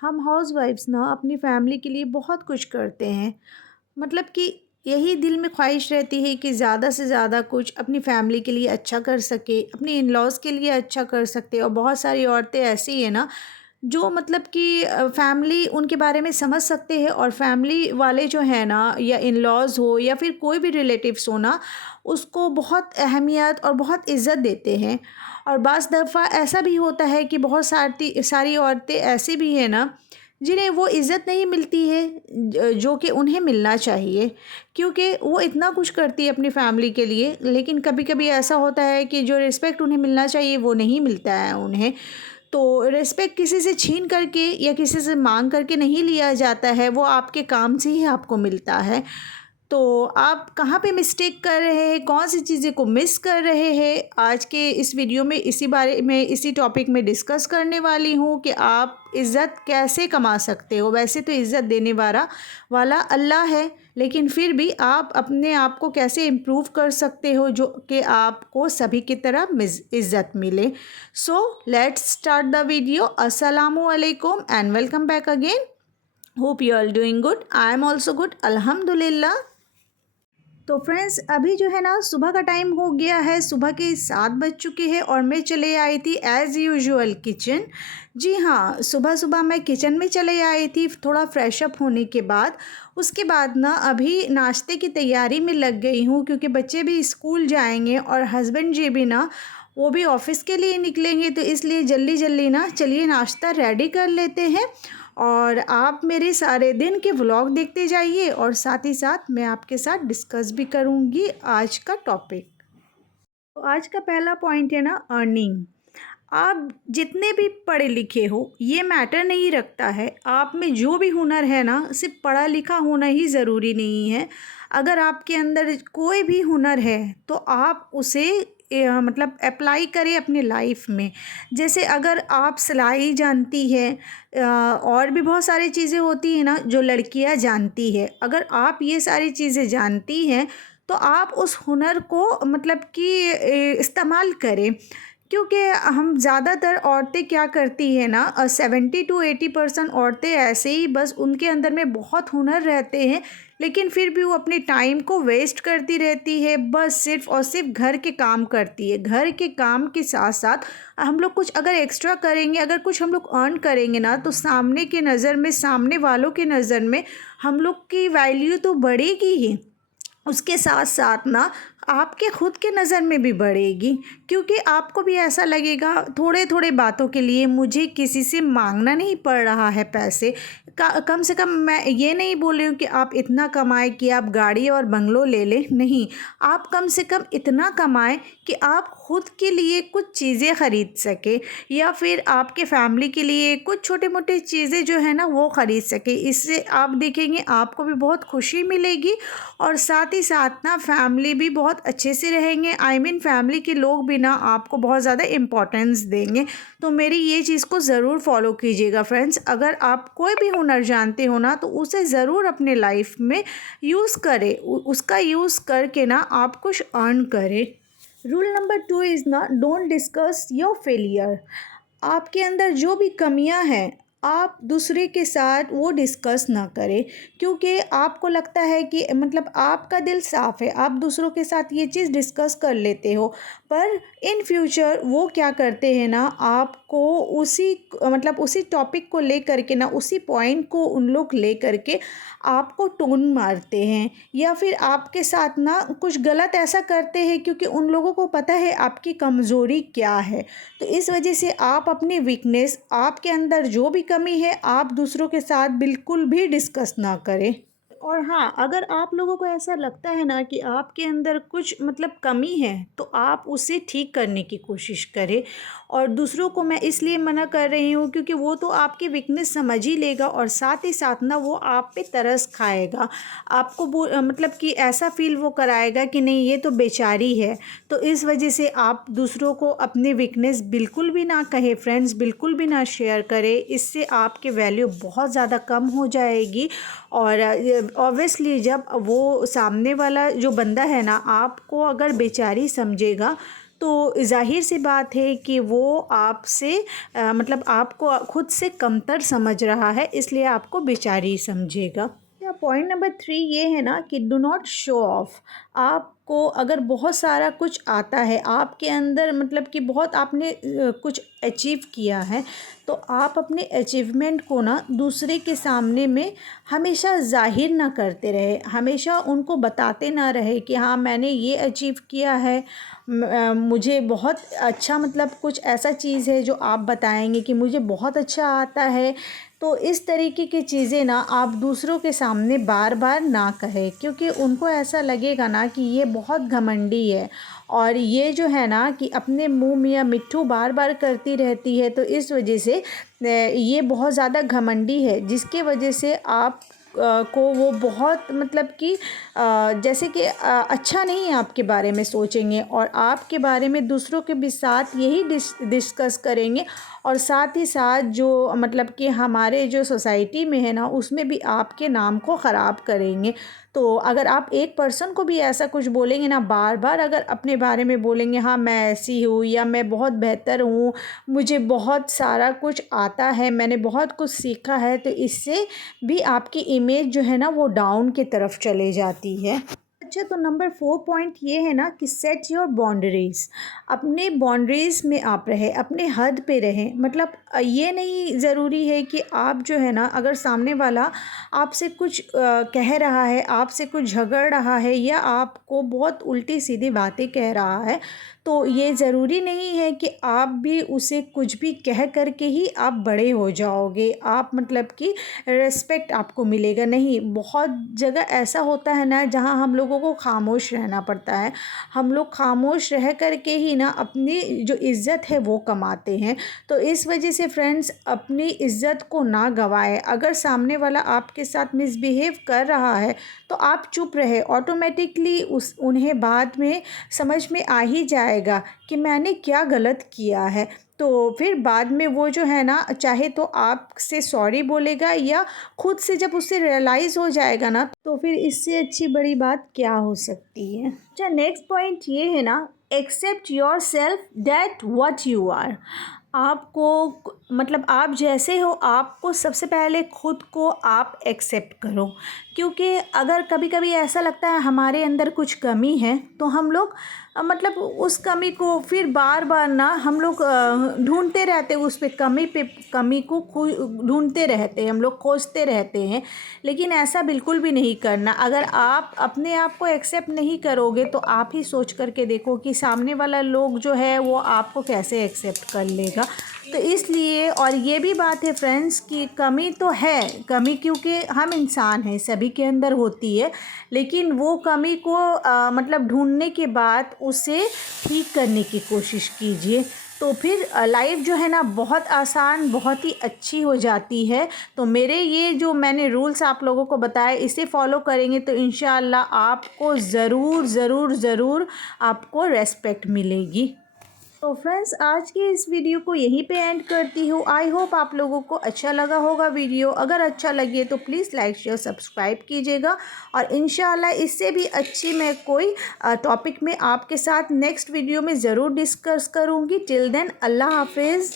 हम हाउसवाइफ्स ना अपनी फैमिली के लिए बहुत कुछ करते हैं। मतलब कि यही दिल में ख्वाहिश रहती है कि ज़्यादा से ज़्यादा कुछ अपनी फैमिली के लिए अच्छा कर सके, अपनी इन-लॉज़ के लिए अच्छा कर सकते। और बहुत सारी औरतें ऐसी हैं ना जो मतलब कि फैमिली उनके बारे में समझ सकते हैं, और फैमिली वाले जो है ना, या इन-लॉज़ हो या फिर कोई भी रिलेटिव्स हो ना, उसको बहुत अहमियत और बहुत इज़्ज़त देते हैं। और बाज़ दफ़ा ऐसा भी होता है कि बहुत सारी सारी औरतें ऐसी भी हैं ना जिन्हें वो इज़्ज़त नहीं मिलती है जो कि उन्हें मिलना चाहिए, क्योंकि वो इतना कुछ करती है अपनी फैमिली के लिए। लेकिन कभी-कभी ऐसा होता है कि जो रिस्पेक्ट उन्हें मिलना चाहिए वो नहीं मिलता है उन्हें। तो रिस्पेक्ट किसी से छीन करके या किसी से माँग करके नहीं लिया जाता है, वो आपके काम से ही आपको मिलता है। तो आप कहाँ पे मिस्टेक कर रहे हैं, कौन-सी चीज़ें को मिस कर रहे हैं, आज के इस वीडियो में इसी बारे में, इसी टॉपिक में डिस्कस करने वाली हूँ कि आप इज़्ज़त कैसे कमा सकते हो। वैसे तो इज़्ज़त देने वाला अल्लाह है, लेकिन फिर भी आप अपने आप को कैसे इम्प्रूव कर सकते हो जो कि आपको सभी की तरह इज़्ज़त मिले। So let's start the video. अस्सलामु अलैकुम and welcome back again. Hope you are doing good. I am also good, अल्हम्दुलिल्लाह। तो फ्रेंड्स, अभी जो है ना सुबह का टाइम हो गया है, सुबह के 7 बज चुके हैं और मैं चले आई थी एज़ यूजुअल किचन। जी हाँ, सुबह-सुबह मैं किचन में चले आई थी थोड़ा फ्रेश अप होने के बाद। उसके बाद ना अभी नाश्ते की तैयारी में लग गई हूँ, क्योंकि बच्चे भी स्कूल जाएँगे और हस्बैंड जी भी ना वो भी ऑफ़िस के लिए निकलेंगे, तो इसलिए जल्दी-जल्दी ना चलिए नाश्ता रेडी कर लेते हैं। और आप मेरे सारे दिन के व्लॉग देखते जाइए, और साथ ही साथ मैं आपके साथ डिस्कस भी करूँगी आज का टॉपिक। तो आज का पहला पॉइंट है ना, अर्निंग। आप जितने भी पढ़े लिखे हो ये मैटर नहीं रखता है, आप में जो भी हुनर है ना, सिर्फ पढ़ा लिखा होना ही ज़रूरी नहीं है। अगर आपके अंदर कोई भी हुनर है तो आप उसे मतलब अप्लाई करें अपने लाइफ में। जैसे अगर आप सिलाई जानती है, और भी बहुत सारी चीज़ें होती हैं ना जो लड़कियां जानती है, अगर आप ये सारी चीज़ें जानती हैं तो आप उस हुनर को मतलब कि इस्तेमाल करें। क्योंकि हम ज़्यादातर औरतें क्या करती है ना, 70 to 80% औरतें ऐसे ही बस उनके अंदर में बहुत हुनर रहते हैं, लेकिन फिर भी वो अपने टाइम को वेस्ट करती रहती है, बस सिर्फ़ और सिर्फ घर के काम करती है। घर के काम के साथ साथ हम लोग कुछ अगर एक्स्ट्रा करेंगे, अगर कुछ हम लोग अर्न करेंगे ना, तो सामने के नज़र में, सामने वालों के नज़र में हम लोग की वैल्यू तो बढ़ेगी ही, उसके साथ साथ ना आपके खुद के नज़र में भी बढ़ेगी। क्योंकि आपको भी ऐसा लगेगा थोड़े थोड़े बातों के लिए मुझे किसी से मांगना नहीं पड़ रहा है पैसे। कम से कम मैं ये नहीं बोल रही हूँ कि आप इतना कमाएं कि आप गाड़ी और बंगलो ले लें, नहीं। आप कम से कम इतना कमाएं कि आप खुद के लिए कुछ चीज़ें ख़रीद सके, या फिर आपके फैमिली के लिए कुछ छोटे मोटे चीज़ें जो है ना वो ख़रीद सके। इससे आप देखेंगे आपको भी बहुत खुशी मिलेगी, और साथ ही साथ ना फैमिली भी बहुत अच्छे से रहेंगे। आई मीन फैमिली के लोग भी ना आपको बहुत ज़्यादा इम्पोर्टेंस देंगे। तो मेरी ये चीज़ को ज़रूर फॉलो कीजिएगा फ्रेंड्स। अगर आप कोई भी हुनर जानते हो ना तो उसे ज़रूर अपने लाइफ में यूज़ करें, उसका यूज़ करके ना आप कुछ अर्न करें। रूल नंबर 2 इज़ ना, डोंट डिस्कस योर फेलियर। आपके अंदर जो भी कमियां हैं आप दूसरे के साथ वो डिस्कस ना करें, क्योंकि आपको लगता है कि मतलब आपका दिल साफ़ है, आप दूसरों के साथ ये चीज़ डिस्कस कर लेते हो, पर इन फ्यूचर वो क्या करते हैं ना, आपको उसी मतलब उसी टॉपिक को लेकर के ना, उसी पॉइंट को उन लोग ले करके आपको टोन मारते हैं, या फिर आपके साथ ना कुछ गलत ऐसा करते हैं, क्योंकि उन लोगों को पता है आपकी कमज़ोरी क्या है। तो इस वजह से आप अपनी वीकनेस, आपके अंदर जो भी कमी है, आप दूसरों के साथ बिल्कुल भी डिस्कस ना करें। और हाँ, अगर आप लोगों को ऐसा लगता है ना कि आपके अंदर कुछ मतलब कमी है, तो आप उसे ठीक करने की कोशिश करें। और दूसरों को मैं इसलिए मना कर रही हूँ क्योंकि वो तो आपकी वीकनेस समझ ही लेगा, और साथ ही साथ ना वो आप पे तरस खाएगा। आपको वो मतलब कि ऐसा फ़ील वो कराएगा कि नहीं ये तो बेचारी है। तो इस वजह से आप दूसरों को अपनी वीकनेस बिल्कुल भी ना कहें फ्रेंड्स, बिल्कुल भी ना शेयर करें। इससे आपकी वैल्यू बहुत ज़्यादा कम हो जाएगी। और ऑब्वियसली जब वो सामने वाला जो बंदा है ना आपको अगर बेचारी समझेगा, तो ज़ाहिर सी बात है कि वो आपसे मतलब आपको खुद से कमतर समझ रहा है, इसलिए आपको बेचारी समझेगा। या पॉइंट नंबर 3 ये है ना कि डू नॉट शो ऑफ। आपको अगर बहुत सारा कुछ आता है आपके अंदर, मतलब कि बहुत आपने कुछ अचीव किया है, तो आप अपने अचीवमेंट को ना दूसरे के सामने में हमेशा ज़ाहिर ना करते रहे, हमेशा उनको बताते ना रहे कि हाँ मैंने ये अचीव किया है, मुझे बहुत अच्छा, मतलब कुछ ऐसा चीज़ है जो आप बताएंगे कि मुझे बहुत अच्छा आता है। तो इस तरीके की चीज़ें ना आप दूसरों के सामने बार बार ना कहें, क्योंकि उनको ऐसा लगेगा ना कि ये बहुत घमंडी है और ये जो है ना कि अपने मुंह मियाँ मिट्ठू बार बार करती रहती है, तो इस वजह से ये बहुत ज़्यादा घमंडी है, जिसके वजह से आप को वो बहुत, मतलब कि जैसे कि अच्छा नहीं आपके बारे में सोचेंगे और आपके बारे में दूसरों के भी साथ यही डिस्कस करेंगे और साथ ही साथ जो मतलब कि हमारे जो सोसाइटी में है ना उसमें भी आपके नाम को ख़राब करेंगे। तो अगर आप एक पर्सन को भी ऐसा कुछ बोलेंगे ना, बार बार अगर अपने बारे में बोलेंगे हाँ मैं ऐसी हूँ या मैं बहुत बेहतर हूँ, मुझे बहुत सारा कुछ आता है, मैंने बहुत कुछ सीखा है, तो इससे भी आपकी इमेज जो है ना वो डाउन की तरफ चले जाती है। अच्छा, तो नंबर 4 पॉइंट ये है ना कि सेट योर बाउंड्रीज़। अपने बाउंड्रीज़ में आप रहें, अपने हद पे रहें। मतलब ये नहीं ज़रूरी है कि आप जो है ना, अगर सामने वाला आपसे कुछ कह रहा है, आपसे कुछ झगड़ रहा है या आपको बहुत उल्टी सीधी बातें कह रहा है, तो ये ज़रूरी नहीं है कि आप भी उसे कुछ भी कह कर के ही आप बड़े हो जाओगे, आप मतलब कि रिस्पेक्ट आपको मिलेगा नहीं। बहुत जगह ऐसा होता है ना जहाँ हम लोगों को खामोश रहना पड़ता है, हम लोग खामोश रह कर के ही ना अपनी जो इज़्ज़त है वो कमाते हैं। तो इस वजह से फ्रेंड्स, अपनी इज़्ज़त को ना गंवाएं। अगर सामने वाला आपके साथ मिसबिहेव कर रहा है तो आप चुप रहे, ऑटोमेटिकली उन्हें बाद में समझ में आ ही जाएगा कि मैंने क्या गलत किया है। तो फिर बाद में वो जो है ना, चाहे तो आपसे सॉरी बोलेगा या खुद से जब उसे रियलाइज़ हो जाएगा ना, तो फिर इससे अच्छी बड़ी बात क्या हो सकती है। अच्छा, नेक्स्ट पॉइंट ये है ना, accept yourself that what you are. आपको मतलब आप जैसे हो, आपको सबसे पहले खुद को आप एक्सेप्ट करो, क्योंकि अगर कभी कभी ऐसा लगता है हमारे अंदर कुछ कमी है, तो हम लोग मतलब उस कमी को फिर बार बार ना हम लोग ढूंढते रहते हैं, उस पे कमी को ढूंढते रहते हैं, हम लोग खोजते रहते हैं। लेकिन ऐसा बिल्कुल भी नहीं करना। अगर आप अपने आप को एक्सेप्ट नहीं करोगे तो आप ही सोच करके देखो कि सामने वाला लोग जो है वो आपको कैसे एक्सेप्ट कर लेगा। तो इसलिए, और ये भी बात है फ्रेंड्स कि कमी तो है, कमी क्योंकि हम इंसान हैं, सभी के अंदर होती है, लेकिन वो कमी को मतलब ढूंढने के बाद उसे ठीक करने की कोशिश कीजिए, तो फिर लाइफ जो है ना बहुत आसान, बहुत ही अच्छी हो जाती है। तो मेरे ये जो मैंने रूल्स आप लोगों को बताए, इसे फॉलो करेंगे तो इंशाअल्लाह आपको ज़रूर ज़रूर ज़रूर आपको रेस्पेक्ट मिलेगी। तो फ्रेंड्स, आज की इस वीडियो को यहीं पे एंड करती हूँ। आई होप आप लोगों को अच्छा लगा होगा वीडियो। अगर अच्छा लगे तो प्लीज़ लाइक शेयर सब्सक्राइब कीजिएगा और इंशाल्लाह इससे भी अच्छी मैं कोई टॉपिक में आपके साथ नेक्स्ट वीडियो में ज़रूर डिस्कस करूँगी। टिल देन, अल्लाह हाफिज़।